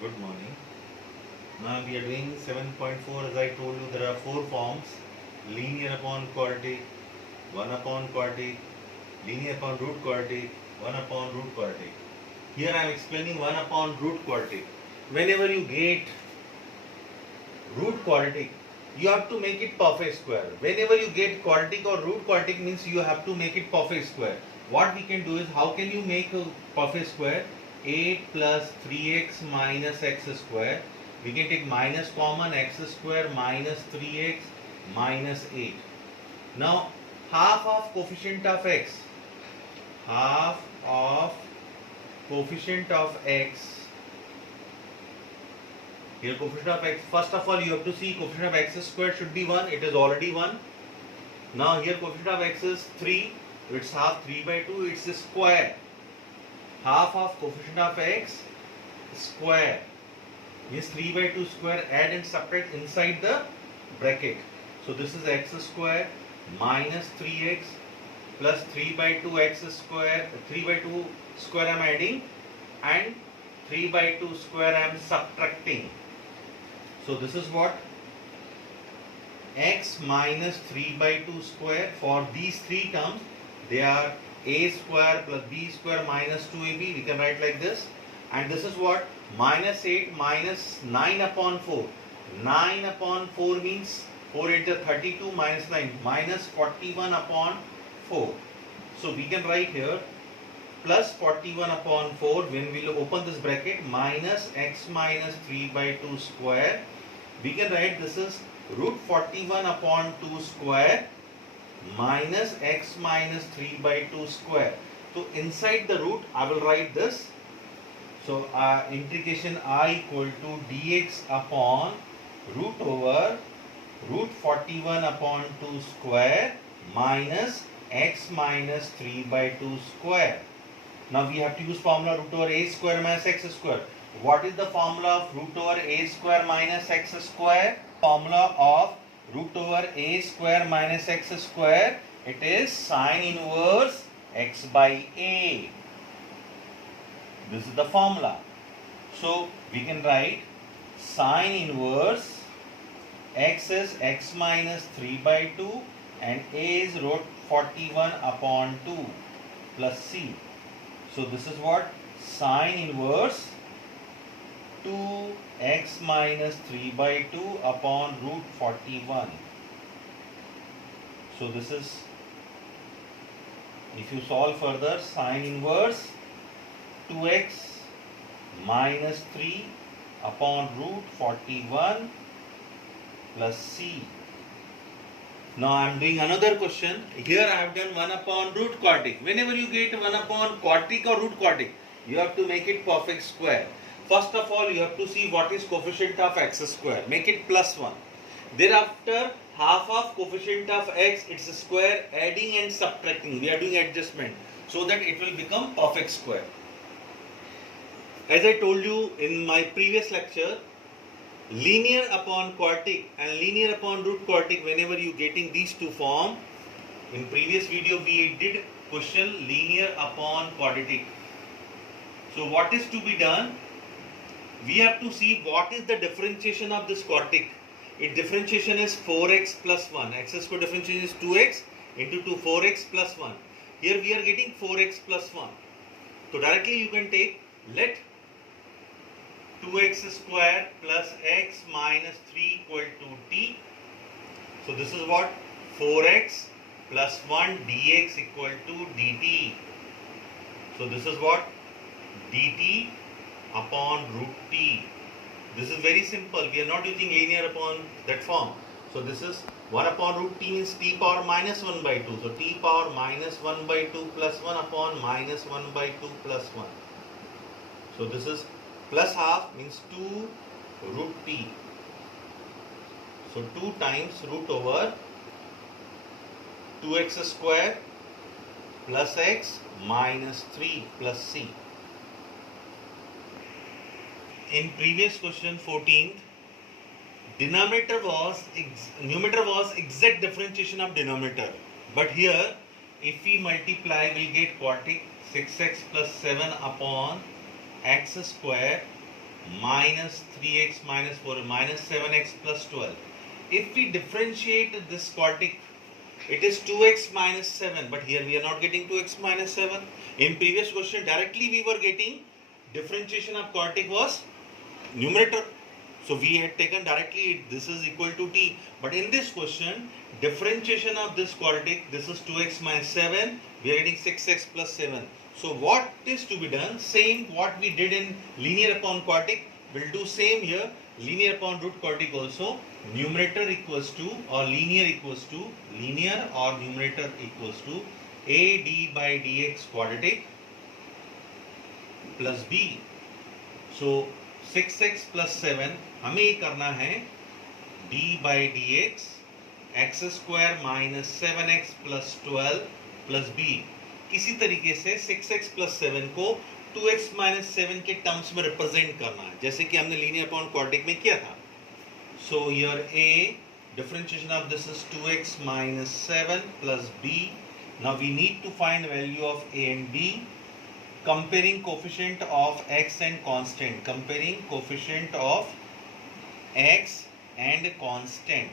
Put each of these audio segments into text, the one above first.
Good morning. Now we are doing 7.4. As I told you, there are four forms: linear upon quadratic, 1 upon quadratic, linear upon root quadratic, 1 upon root quadratic. Here I am explaining 1 upon root quadratic. Whenever you get root quadratic, you have to make it perfect square. Whenever you get quadratic or root quadratic means you have to make it perfect square. What we can do is, how can you make a perfect square? 8 plus 3x minus x square. We can take minus common, x square minus 3x minus 8. Now half of coefficient of x, half of coefficient of x. Here coefficient of x, first of all you have to see coefficient of x square should be 1, it is already 1. Now here coefficient of x is 3, it's half 3 by 2, it's a square. Half of coefficient of x square means 3 by 2 square, add and subtract inside the bracket. So this is x square minus 3x plus 3 by 2 x square, 3 by 2 square I am adding and 3 by 2 square I am subtracting. So this is what? X minus 3 by 2 square. For these three terms, they are a square plus b square minus 2ab. We can write like this. And this is what? Minus 8 minus 9 upon 4. 9 upon 4 means 4 into 32 minus 9 minus 41 upon 4. So we can write here plus 41 upon 4 when we will open this bracket minus x minus 3 by 2 square. We can write this is root 41 upon 2 square minus x minus 3 by 2 square. So inside the root I will write this. So integration I equal to dx upon root over root 41 upon 2 square minus x minus 3 by 2 square. Now we have to use formula root over a square minus x square. What is the formula of root over a square minus x square? Formula of root over a square minus x square, it is sine inverse x by a. This is the formula. So we can write sine inverse x is x minus 3 by 2 and a is root 41 upon 2 plus c. So this is what? Sine inverse 2x minus 3 by 2 upon root 41. So this is, if you solve further, sine inverse 2x minus 3 upon root 41 plus c. Now I am doing another question. Here I have done 1 upon root quadratic. Whenever you get 1 upon quadratic or root quadratic, you have to make it perfect square. First of all, you have to see what is coefficient of x square. Make it plus 1. Thereafter, half of coefficient of x, it's a square, adding and subtracting. We are doing adjustment so that it will become perfect square. As I told you in my previous lecture, linear upon quadratic and linear upon root quadratic, whenever you getting these two form, in previous video we did question linear upon quadratic. So what is to be done? We have to see what is the differentiation of this quadratic. Its differentiation is 4x plus 1. X square differentiation is 2x into 2, 4x plus 1. Here we are getting 4x plus 1. So directly you can take, let 2x square plus x minus 3 equal to t. So this is what? 4x plus 1 dx equal to dt. So this is what? dt upon root t. This is very simple. We are not using linear upon that form. So this is 1 upon root t means t power minus 1 by 2. So t power minus 1 by 2 plus 1 upon minus 1 by 2 plus 1. So this is plus half means 2 root t. So 2 times root over 2x square plus x minus 3 plus c. In previous question 14th, numerator was exact differentiation of denominator. But here, if we multiply, we'll get quadratic 6x plus 7 upon x square minus 3x minus 4 minus 7x plus 12. If we differentiate this quartic, it is 2x minus 7, but here we are not getting 2x minus 7. In previous question directly we were getting differentiation of quartic was numerator. So we had taken directly this is equal to t, but in this question differentiation of this quartic, this is 2x minus 7, we are getting 6x plus 7. So what is to be done? Same what we did in linear upon quartic, we'll do same here. Linear upon root quartic also, numerator equals to or linear equals to linear or numerator equals to a d by dx quadratic plus b. So 6x plus 7 हमें ये करना है d by dx x square minus 7x plus 12 plus b. किसी तरीके से 6x plus 7 को 2x minus 7 के terms में रिप्रेजेंट करना है, जैसे कि हमने लीनियर अपॉन क्वाड्रिक में किया था. So here a differentiation of this is 2x minus 7 plus b. Now we need to find value of a and b. Comparing coefficient of x and constant. Comparing coefficient of x and constant.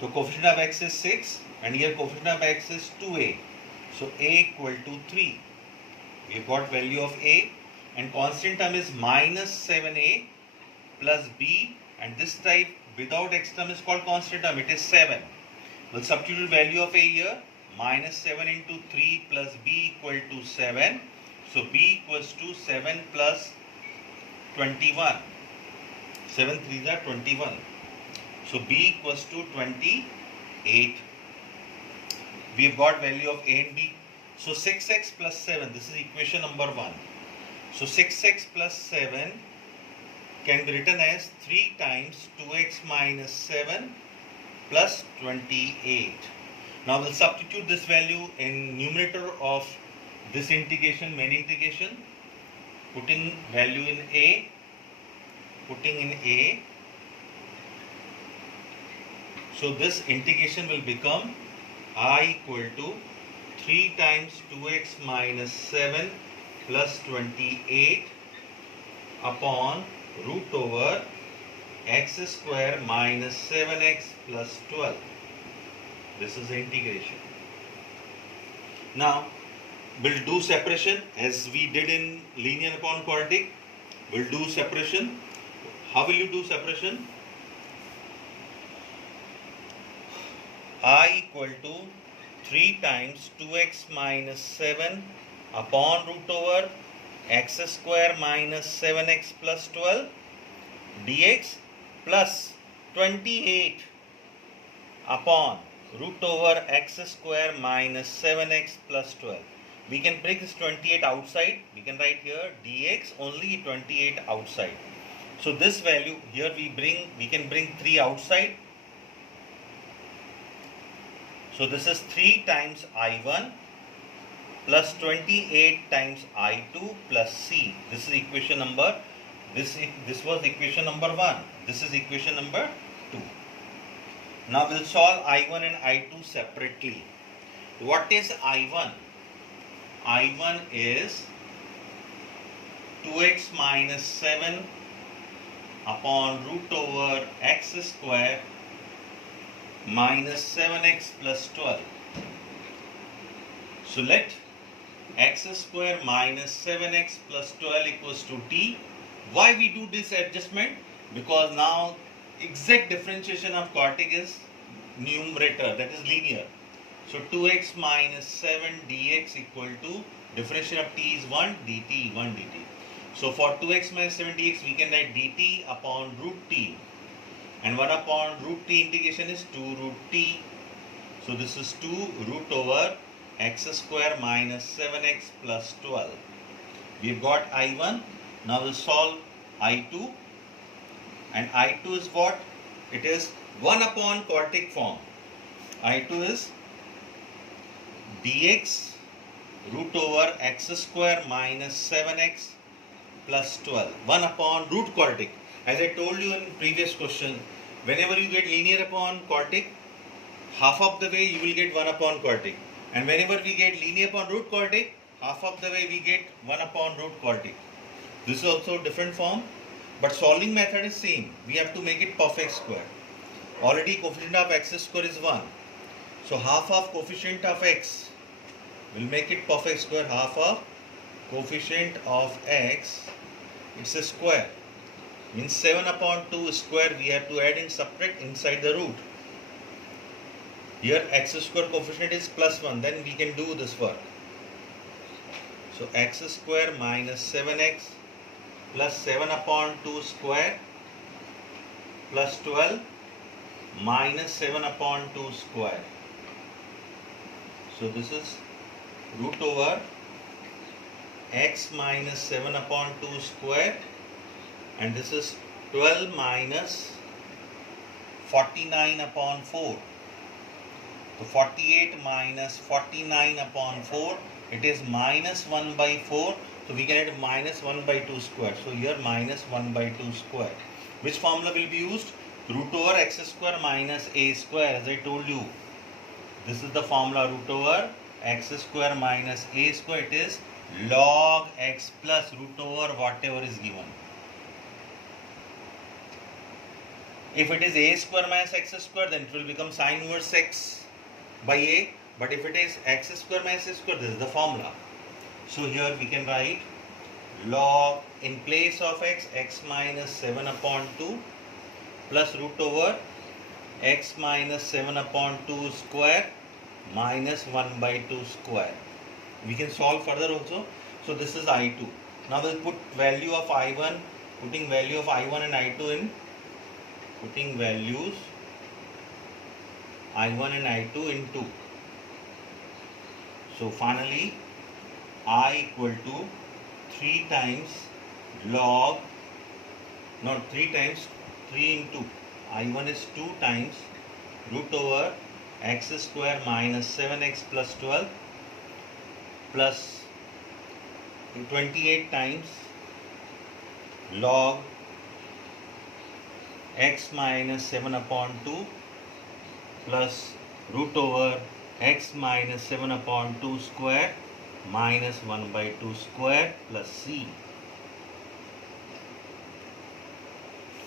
So coefficient of x is 6 and here coefficient of x is 2a. So a equal to 3. We have got value of a and constant term is minus 7a plus b, and this type without x term is called constant term, it is 7. We'll substitute value of a here, minus 7 into 3 plus b equal to 7. So b equals to 7 plus 21. 7 3s are 21. So b equals to 28. We've got value of a and b. So 6x plus 7, this is equation number 1. So 6x plus 7 can be written as 3 times 2x minus 7 plus 28. Now we'll substitute this value in numerator of this integration, main integration, putting value in a, So this integration will become I equal to 3 times 2x minus 7 plus 28 upon root over x square minus 7x plus 12. This is the integration. Now we'll do separation as we did in linear upon quadratic. We'll do separation. How will you do separation? I equal to 3 times 2x minus 7 upon root over x square minus 7x plus 12 dx plus 28 upon root over x square minus 7x plus 12. We can bring this 28 outside. We can write here dx only 28 outside. So this value here we can bring 3 outside. So this is 3 times I1 plus 28 times I2 plus C. This is equation number, this was equation number 1. This is equation number 2. Now we'll solve I1 and I2 separately. What is I1? I1 is 2x minus 7 upon root over x square minus 7x plus 12. So let x square minus 7x plus 12 equals to t. Why we do this adjustment? Because now exact differentiation of quartic is numerator, that is linear. So 2x minus 7 dx equal to differentiation of t is 1 dt, 1 dt. So for 2x minus 7 dx we can write dt upon root t. And 1 upon root t integration is 2 root t. So this is 2 root over x square minus 7x plus 12. We've got I1. Now we'll solve I2. And I2 is what? It is 1 upon quartic form. I2 is dx root over x square minus 7x plus 12. 1 upon root quartic. As I told you in previous question, whenever you get linear upon quartic, half of the way you will get 1 upon quartic. And whenever we get linear upon root quartic, half of the way we get 1 upon root quartic. This is also different form, but solving method is same. We have to make it perfect square. Already coefficient of x square is 1. So half of coefficient of x will make it perfect square. Half of coefficient of x, it's a square. Means 7 upon 2 square we have to add and subtract inside the root. Here x square coefficient is plus 1. Then we can do this work. So x square minus 7x plus 7 upon 2 square plus 12 minus 7 upon 2 square. So this is root over x minus 7 upon 2 square, and this is 12 minus 49 upon 4. So 48 minus 49 upon 4, it is minus 1 by 4. So we can add minus 1 by 2 square. So here minus 1 by 2 square. Which formula will be used? Root over x square minus a square, as I told you. This is the formula, root over x square minus a square. It is log x plus root over whatever is given. If it is a square minus x square, then it will become sine inverse x by a. But if it is x square minus a square, this is the formula. So here we can write log, in place of x minus 7 upon 2 plus root over x minus 7 upon 2 square minus 1 by 2 square. We can solve further also. So this is I2. Now we'll put value of I1, putting value of I1 and I2 in, putting values I1 and I2 in 2. So finally I equal to 3 times log, not 3 times 3 into I1 is 2 times root over x square minus 7x plus 12 plus 28 times log x minus 7 upon 2 plus root over x minus 7 upon 2 square minus 1 by 2 square plus c.